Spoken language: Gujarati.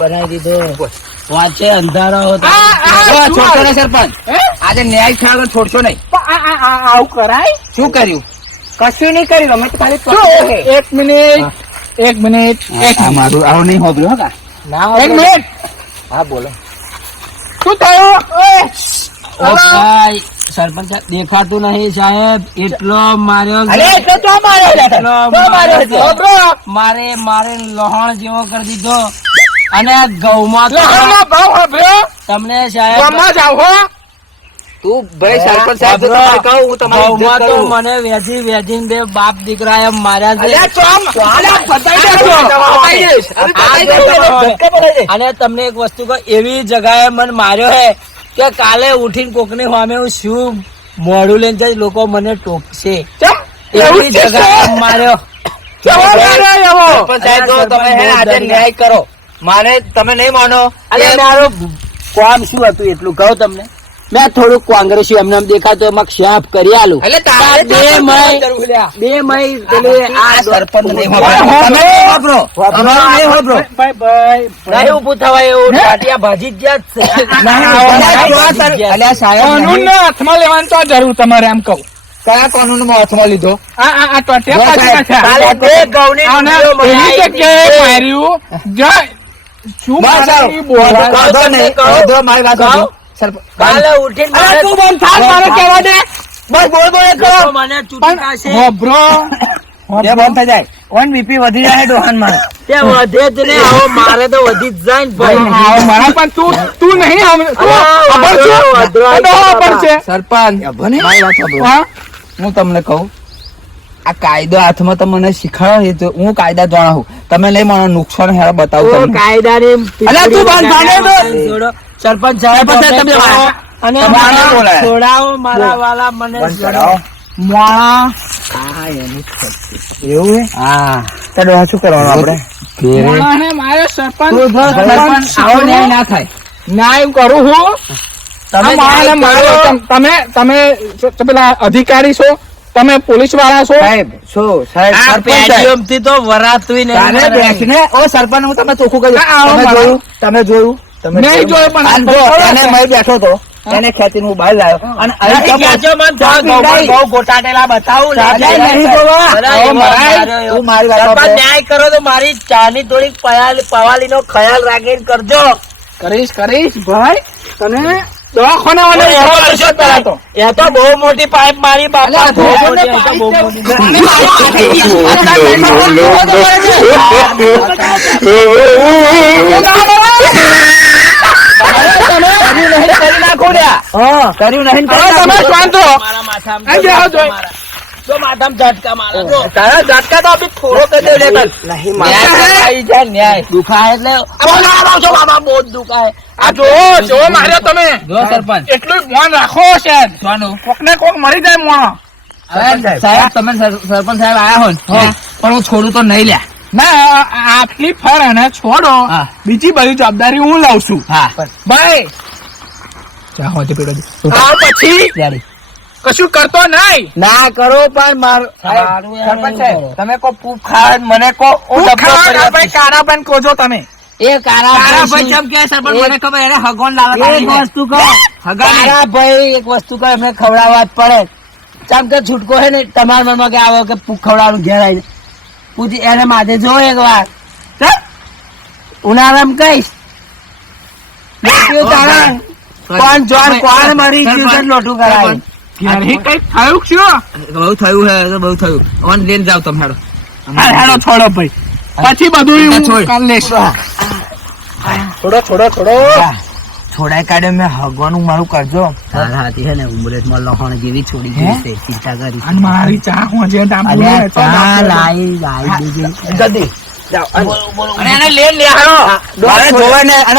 બનાવી દીધો વાંચે અંધારો છોડશો નહીં સરપંચ. આજે ન્યાય થયો છોડશો નહીં. આવું કરાય? શું કર્યું? કશું નહીં કર્યું. અમે તો ખાલી એક મિનિટ મારું આવું નહીં હોબ્યું હો. એક મિનિટ. હા બોલો. શું થયું? ભાઈ સરપંચ સાહેબ દેખાતું નહીં સાહેબ. એટલો માર્યો મારે લહણ જેવો કરી દીધો. અને ઘઉંમાં તમને સાહેબ તું ભાઈ સરપંચ સાહેબ તો મને વેચી બે બાપ દીકરા એમ માર્યા છે. અને તમને એક વસ્તુ કહું, એવી જગાએ મને માર્યો હે કે કાલે ઉઠીને કોકની સામે હું શું મોઢું લઈને જઈશ, લોકો મને ટોકશે. એવી જગાએ માર્યો. ન્યાય કરો. મારે તમે નહીં માનો. મારું કામ શું હતું એટલું કહું તમને. મેં થોડુંક કોંગ્રેસી એમને દેખાતો એમાં ક્ષાપ કરી આલું. બે મય સરપંચ નહીં ઉભું થવાય એવું ભાજી જ હાથમાં લેવાનું તો જરૂર તમારે એમ કહું. કયા કાનૂન માં હાથમાં લીધો? બીપી વધી જાય ડોહાન મારે વધે જ ને. આવો મારે તો વધી જ જાય ને ભાઈ. મારા પણ તું નહીં સરપંચ હું તમને કહું, આ કાયદો હાથમાં તો મને શીખવાડો. હું કાયદા જાણું. તમે નહીં મને નુકસાન હેરા બતાવું. સરપંચ સાહેબ અને છોડાવો મારા વાલા મને એવું હા. તો શું કરવાનું આપડે? મારે સરપંચ આવો ન્યાય ના થાય. ન્યાય કરું હું. તમે પેલા અધિકારી છો, તમે પોલીસ વાળા છો. સાહેબ તો વરાતું નહીં. ઓ સરપંચ હું તમે ચોખ્ખું કહ્યું. તમે જોયું? નહીં જોયું પણ બેઠો તો એને ખેતી હું બહાર લાવ્યો અને ગોટાટેલા બતાવું. ન્યાય કરો તો મારી ચાની થોડીક પવાલી નો ખ્યાલ રાખીને કરજો. કરીશ ભાઈ. તને દવાખાના એ તો બહુ મોટી પાઇપ મારી બાપા. કર્યું નહીં ઝટકા મારો. તારા ઝટકા તો થોડો ન્યાય દુખાય એટલે બહુ દુખાય. માર્યો તમે સરપંચ એટલું ધ્યાન રાખો છે. કોક ને કોક મરી જાય મોણો. સાહેબ તમે સરપંચ સાહેબ આયા હોય પણ હું છોડું તો નહીં લ્યા. ના આટલી ફર અને છોડો. બીજી બધી જવાબદારી હું લઉં છું. હા ભાઈ પછી કશું કરતો નહીં. ના કરો પણ મારું તમે કો પૂફ ખાવા મને કો કારાબેન કોજો તમે. એ કારાભાઈ કેમ કે સરપંચ મને ખબર એને હગોન લાવે. એક વસ્તુ કહો કારાભાઈ, એક વસ્તુ કહો એમને ખવડાવવા જ પડે. કેમ કે છૂટકો હે ને તમારા મનમાં કે આવો કે પૂખ ખવડાવવાનું ઘેર આવીને પૂછી એને માથે જો એક વાર ઉનાળામાં કહીશ કોણ જોન કોણ મરી ગયું લોટું કરાવે. કઈ થયું શું? બહુ થયું હે બહુ થયું. ઓન લઈને જાવ તમે હેડો છોડો ભાઈ. પછી બધું છોડો છોડાય કાઢે મેં હગવાનું મારું કરજો. હાથી હે ને ઉમરેજ માં લહણ જેવી છોડી દીધી ચિંતા કરી. અને મારી ચા હું જે લાઈ જલ્દી જાઓ અને એને લઈને લે હારો. મારે જોવાને અને